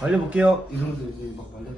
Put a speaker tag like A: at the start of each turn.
A: 말려볼게요. 이러면서 이제 막 말려.